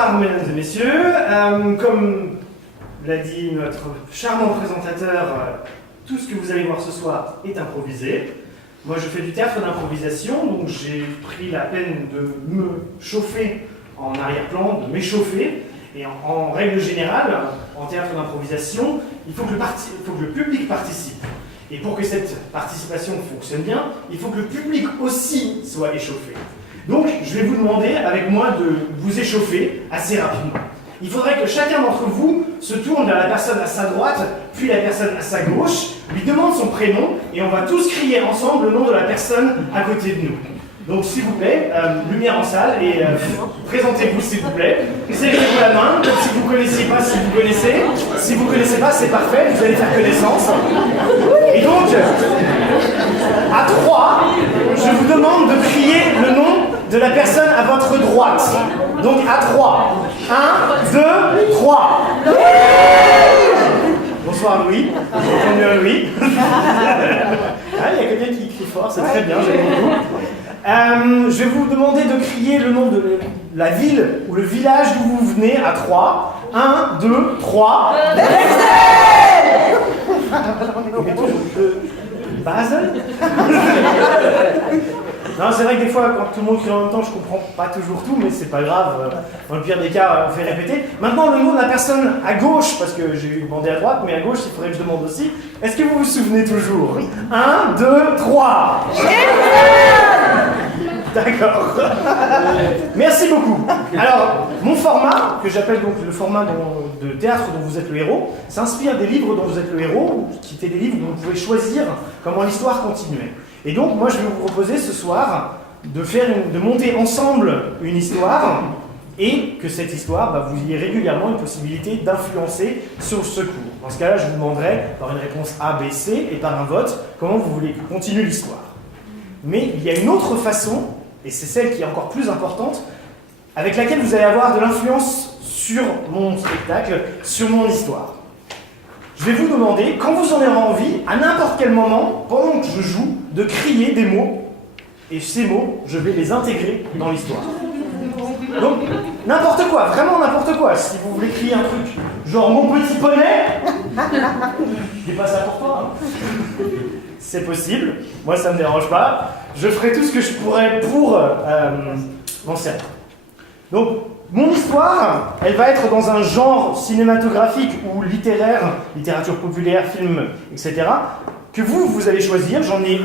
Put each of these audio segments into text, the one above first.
Bonsoir mesdames et messieurs, comme l'a dit notre charmant présentateur, tout ce que vous allez voir ce soir est improvisé. Moi je fais du théâtre d'improvisation, donc j'ai pris la peine de me chauffer en arrière-plan, de m'échauffer, et en règle générale, en théâtre d'improvisation, il faut que le public participe. Et pour que cette participation fonctionne bien, il faut que le public aussi soit échauffé. Donc, je vais vous demander, avec moi, de vous échauffer assez rapidement. Il faudrait que chacun d'entre vous se tourne vers la personne à sa droite, puis la personne à sa gauche, lui demande son prénom, et on va tous crier ensemble le nom de la personne à côté de nous. Donc, s'il vous plaît, lumière en salle, et présentez-vous, s'il vous plaît. Serrez-vous la main, comme si vous ne connaissiez pas, si vous connaissez. Si vous ne connaissez pas, c'est parfait, vous allez faire connaissance. Et donc, à 3, je vous demande de crier le nom de la personne à votre droite. Donc, à 3. 1, 2, 3. Bonsoir Louis. Bienvenue à Louis. Ah, il y a quelqu'un qui crie fort, c'est très bien, j'aime beaucoup. Je vais vous demander de crier le nom de la ville ou le village d'où vous venez à 3. 1, 2, 3. Basel. Non, c'est vrai que des fois, quand tout le monde crie en même temps, je comprends pas toujours tout, mais c'est pas grave. Dans le pire des cas, on fait répéter. Maintenant, le nom de la personne à gauche, parce que j'ai demandé à droite, mais à gauche, il faudrait que je demande aussi. Est-ce que vous vous souvenez toujours? 1, 2, 3. D'accord. Merci beaucoup. Alors, mon format, que j'appelle donc le format de théâtre dont vous êtes le héros, s'inspire des livres dont vous êtes le héros, qui étaient des livres dont vous pouvez choisir comment l'histoire continuait. Et donc, moi, je vais vous proposer ce soir de monter ensemble une histoire et que cette histoire, vous ayez régulièrement une possibilité d'influencer sur ce cours. Dans ce cas-là, je vous demanderai, par une réponse A, B, C et par un vote, comment vous voulez que continue l'histoire. Mais il y a une autre façon, et c'est celle qui est encore plus importante, avec laquelle vous allez avoir de l'influence sur mon spectacle, sur mon histoire. Je vais vous demander, quand vous en aurez envie, à n'importe quel moment, pendant que je joue, de crier des mots, et ces mots, je vais les intégrer dans l'histoire. Donc, n'importe quoi, vraiment n'importe quoi. Si vous voulez crier un truc, genre « mon petit poney », je dis pas ça pour toi, hein. C'est possible, moi ça me dérange pas. Je ferai tout ce que je pourrais pour m'en servir. Donc, mon histoire, elle va être dans un genre cinématographique ou littéraire, littérature populaire, film, etc., que vous allez choisir. J'en ai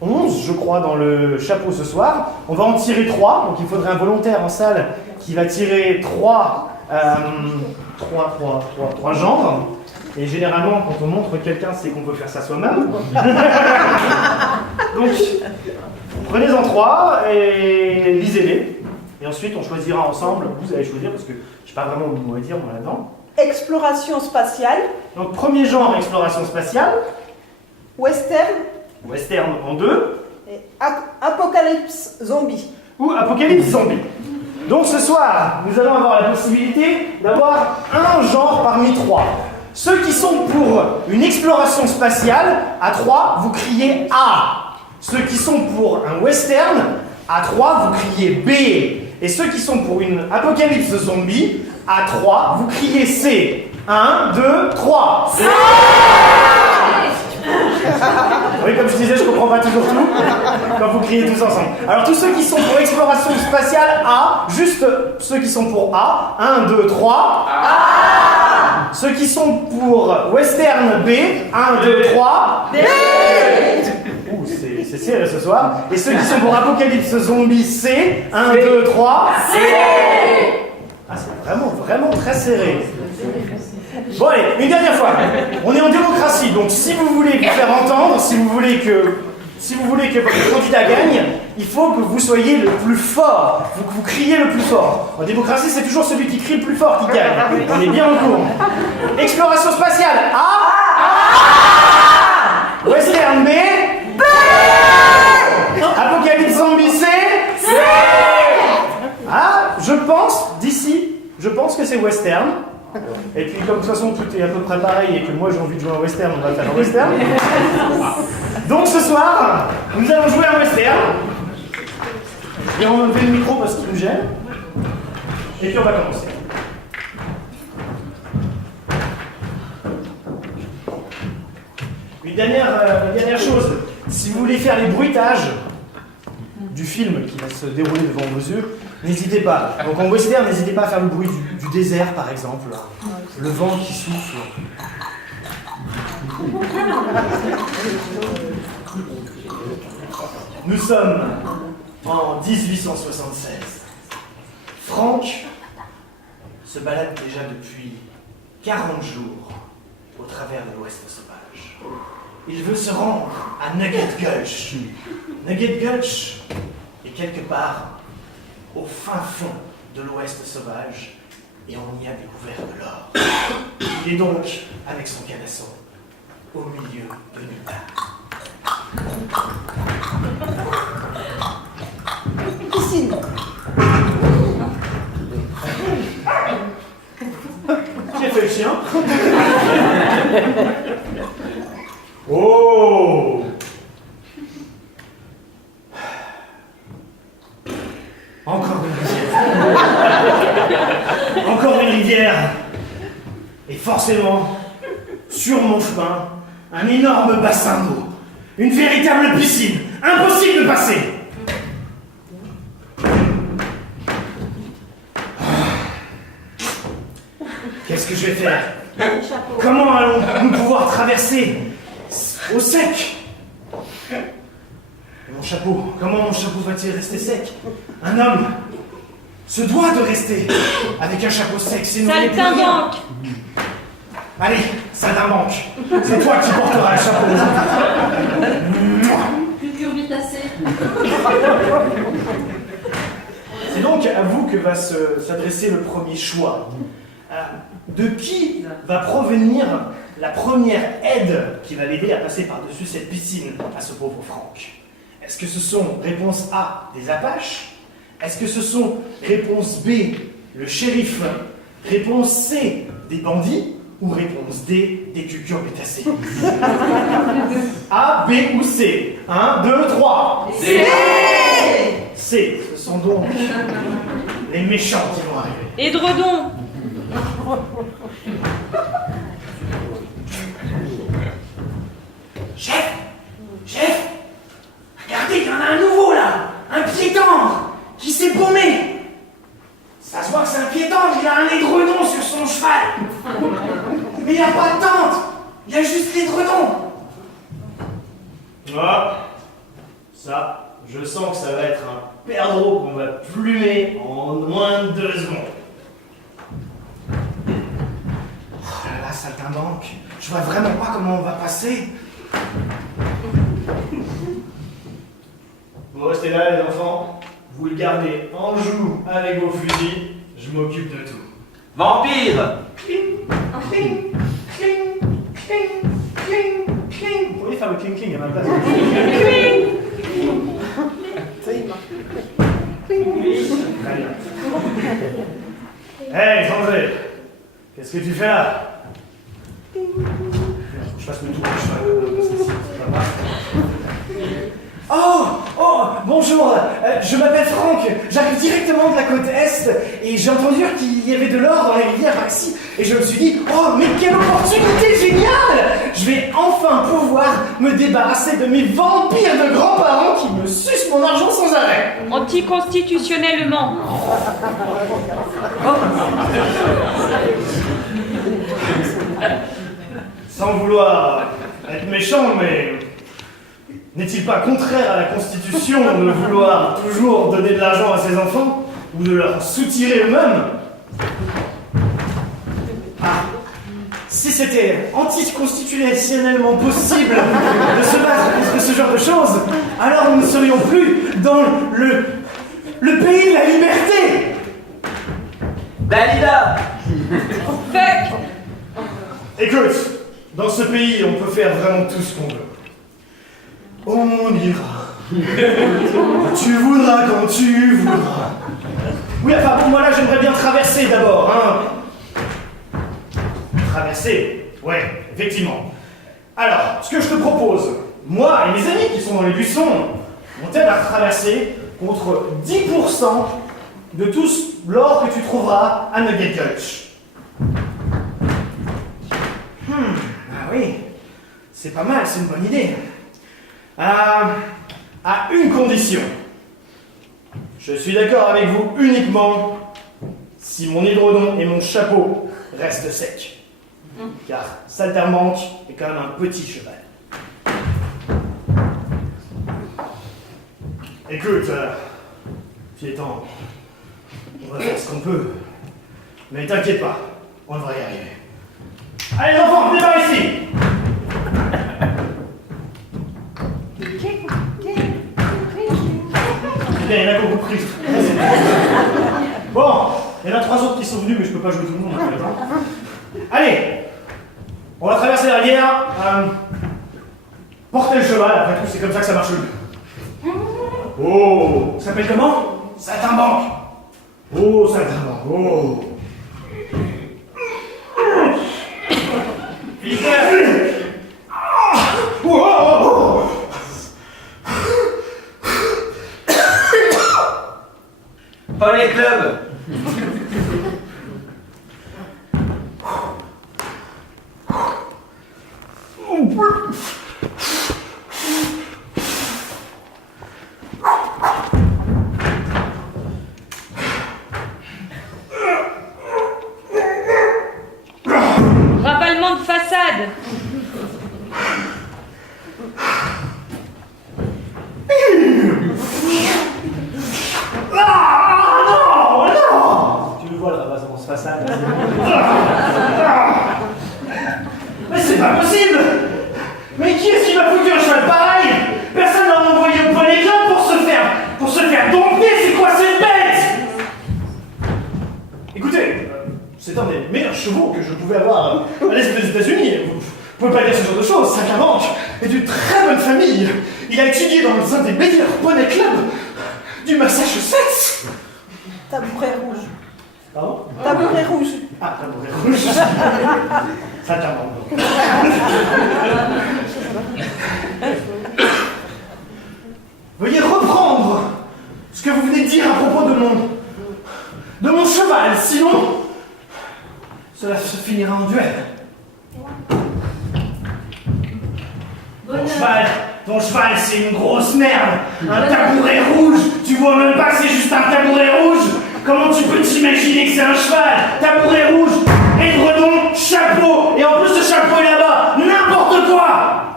11, je crois, dans le chapeau ce soir. On va en tirer 3, donc il faudrait un volontaire en salle qui va tirer 3 genres. Et généralement, quand on montre quelqu'un, c'est qu'on peut faire ça soi-même. Donc, prenez-en 3 et lisez-les. Et ensuite, on choisira ensemble. Vous allez choisir, parce que je n'ai pas vraiment de mot à dire, moi, là-dedans. Exploration spatiale. Donc, premier genre, exploration spatiale. Western. Western en 2. Et apocalypse zombie. Ou apocalypse zombie. Donc, ce soir, nous allons avoir la possibilité d'avoir un genre parmi 3. Ceux qui sont pour une exploration spatiale, à 3, vous criez A. Ceux qui sont pour un western, à 3, vous criez B. Et ceux qui sont pour une apocalypse zombie, à 3, vous criez C. 1, 2, 3. C. Oui, comme je disais, je comprends pas toujours tout quand vous criez tous ensemble. Alors, tous ceux qui sont pour exploration spatiale, A. Juste ceux qui sont pour A. 1, 2, 3. A. Ceux qui sont pour western, B. 1, 2, 3. B. Ouh, c'est serré ce soir. Et ceux qui sont pour apocalypse zombie, C. 1, 2, 3. C. Ah, c'est vraiment très serré. Bon allez, une dernière fois. On est en démocratie, donc si vous voulez vous faire entendre, si vous voulez que votre candidat gagne, il faut que vous soyez le plus fort, que vous criez le plus fort. En démocratie, c'est toujours celui qui crie le plus fort qui gagne. On est bien au courant. Exploration spatiale, A. Western, B. Apocalypse zombie, C. Ah, je pense que c'est western. Et puis comme de toute façon tout est à peu près pareil et que moi j'ai envie de jouer un western, on va faire un western. Donc ce soir, nous allons jouer un western. Je vais enlever le micro parce qu'il me gêne. Et puis on va commencer. Une dernière chose, si vous voulez faire les bruitages du film qui va se dérouler devant vos yeux, n'hésitez pas. Donc en western, n'hésitez pas à faire le bruit du désert par exemple, le vent qui souffle. Nous sommes en 1876. Frank se balade déjà depuis 40 jours au travers de l'Ouest sauvage. Il veut se rendre à Nugget Gulch. Nugget Gulch est quelque part au fin fond de l'Ouest sauvage et on y a découvert de l'or. Il est donc, avec son canasson, au milieu de nulle part. Piscine. Qui a fait le chien? Oh! Encore une rivière. Encore une rivière. Et forcément, sur mon chemin, un énorme bassin d'eau. Une véritable piscine. Impossible de passer. Qu'est-ce que je vais faire? Comment allons-nous pouvoir traverser au sec? Mon chapeau, comment mon chapeau va-t-il rester sec? Un homme se doit de rester avec un chapeau sec, sinon il n'est plus rien. Saltimbanque. Allez, saltimbanque, c'est toi qui porteras le chapeau. Cucurbitacée. C'est donc à vous que va s'adresser le premier choix. De qui va provenir la première aide qui va l'aider à passer par-dessus cette piscine à ce pauvre Franck? Est-ce que ce sont réponse A, des Apaches? Est-ce que ce sont réponse B, le shérif? Réponse C, des bandits? Ou réponse D, des cucurbitacées? A, B ou C? 1, 2, 3. C. C, ce sont donc les méchants qui vont arriver. Édredon. Chef, regardez, il y en a un nouveau là, un piétendre qui s'est paumé. Ça se voit que c'est un piétendre, il a un édredon sur son cheval. Mais il n'y a pas de tente, il y a juste l'édredon. Ah, ça, je sens que ça va être un perdreau qu'on va plumer en moins de 2 secondes. Oh là là, saltimbanque, je vois vraiment pas comment on va passer. Vous restez là les enfants, vous le gardez en joue avec vos fusils, je m'occupe de tout. Vampire! Cling, cling, cling, cling, cling, cling. Vous pourriez faire le cling cling à ma place. Ça y marche. Très bien. Hey, étranger, qu'est-ce que tu fais là? Je fasse le tour du cheval, parce que c'est pas mal. Oh, bonjour, je m'appelle Franck, j'arrive directement de la côte Est et j'ai entendu dire qu'il y avait de l'or dans les rivières par ici et je me suis dit, oh mais quelle opportunité géniale! Je vais enfin pouvoir me débarrasser de mes vampires de grands-parents qui me sucent mon argent sans arrêt. Anticonstitutionnellement. Sans vouloir être méchant, mais n'est-il pas contraire à la Constitution de vouloir toujours donner de l'argent à ses enfants ou de leur soutirer eux-mêmes? Ah, si c'était anticonstitutionnellement possible de se battre contre ce genre de choses, alors nous ne serions plus dans le pays de la liberté. Dalida! Fuck. Écoute, dans ce pays, on peut faire vraiment tout ce qu'on veut. On ira. Tu voudras quand tu voudras. Oui, enfin bon, moi là, j'aimerais bien traverser d'abord, hein. Traverser, ouais, effectivement. Alors, ce que je te propose, moi et mes amis qui sont dans les buissons, on t'aide à traverser contre 10% de l'or que tu trouveras à Nugget Gulch. Ah oui, c'est pas mal, c'est une bonne idée. À une condition. Je suis d'accord avec vous uniquement si mon hydrodon et mon chapeau restent secs. Car Saltermanque est quand même un petit cheval. Écoute, Piétan, on va faire ce qu'on peut. Mais t'inquiète pas, on devrait y arriver. Allez les enfants, venez par ici. Bien, il y en a beaucoup pris. Bon, il y en a 3 autres qui sont venus, mais je peux pas jouer tout le monde. Allez, on va traverser la rivière. Portez le cheval, après tout, c'est comme ça que ça marche le mieux. Oh, ça s'appelle comment? Saltimbanque. Oh, Saltimbanque, oh. Pas les clubs. Ravalement de façade. Tu le vois le ramassement de façade. Mais c'est pas possible! Mais qui est-ce qui m'a foutu un cheval pareil? Personne n'a envoyé au point d'éclat pour se faire dompter, c'est quoi cette bête? Écoutez, c'est un des meilleurs chevaux que je pouvais avoir à l'est des États-Unis. Vous pouvez pas dire ce genre de choses, Saltimbanque est d'une très bonne famille. Il a étudié dans un des meilleurs poney clubs du Massachusetts. Tabouret rouge. Pardon? Tabouret rouge. Ah, tabouret rouge. Saltimbanque. Veuillez reprendre ce que vous venez de dire à propos de mon cheval, sinon cela se finira en duel. Ton cheval, c'est une grosse merde. Un tabouret rouge. Tu vois même pas que c'est juste un tabouret rouge. Comment tu peux t'imaginer que c'est un cheval? Tabouret rouge, édredon, chapeau. Et en plus, ce chapeau est là-bas. N'importe quoi.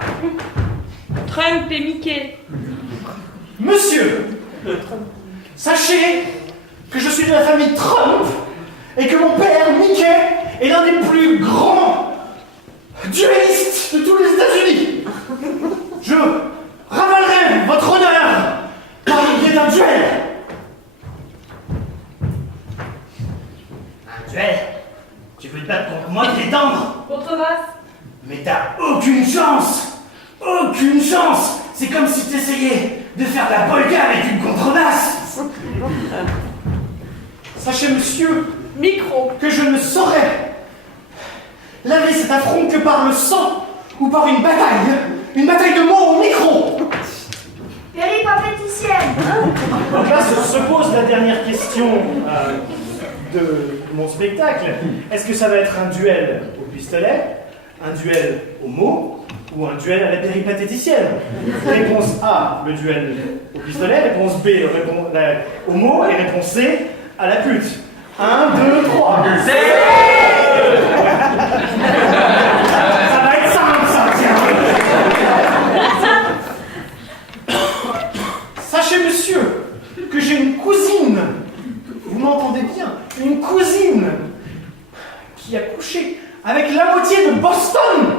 Trump et Mickey. Monsieur, sachez que je suis de la famille Trump et que mon père, Mickey, est l'un des plus grands duellistes de tous les États-Unis. Je ravalerai votre honneur par le biais d'un duel. Un duel? Tu veux te battre contre moi, t'étendre? Contrebasse. Mais t'as aucune chance! Aucune chance! C'est comme si t'essayais de faire de la polka avec une contrebasse! Sachez, monsieur, Micro. que je ne saurais laver cet affront que par le sang ou par une bataille de mots au micro! Péripatéticienne. Donc là se pose la dernière question de mon spectacle. Est-ce que ça va être un duel au pistolet, un duel au mot ou un duel à la péripatéticienne? Réponse A, le duel au pistolet. Réponse B, au mot. Et réponse C, à la pute. 1, 2, 3. Ça va être simple, ça, tiens. Sachez, monsieur, que j'ai une cousine. Vous m'entendez bien? Une cousine qui a couché avec la moitié de Boston.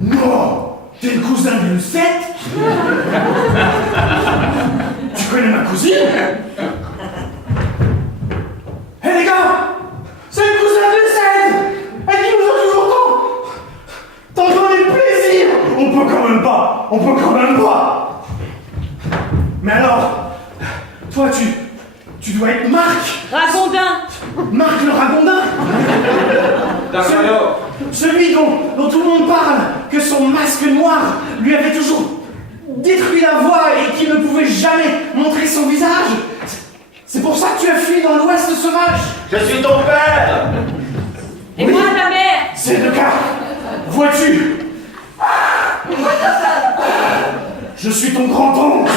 Non, t'es le cousin de Lucette? Tu connais ma cousine? Hé les gars, c'est le cousin de Lucette! Elle qui nous a toujours tant donné de plaisir! On peut quand même pas! Mais alors, toi tu dois être Marc! Ragondin. Marc le Ragondin! Celui dont tout le monde parle, que son masque noir lui avait toujours détruit la voix et qu'il ne pouvait jamais montrer son visage. C'est pour ça que tu as fui dans l'Ouest sauvage. Je suis ton père. Et Oui. moi ta mère. C'est le cas. Vois-tu? Je suis ton grand-oncle.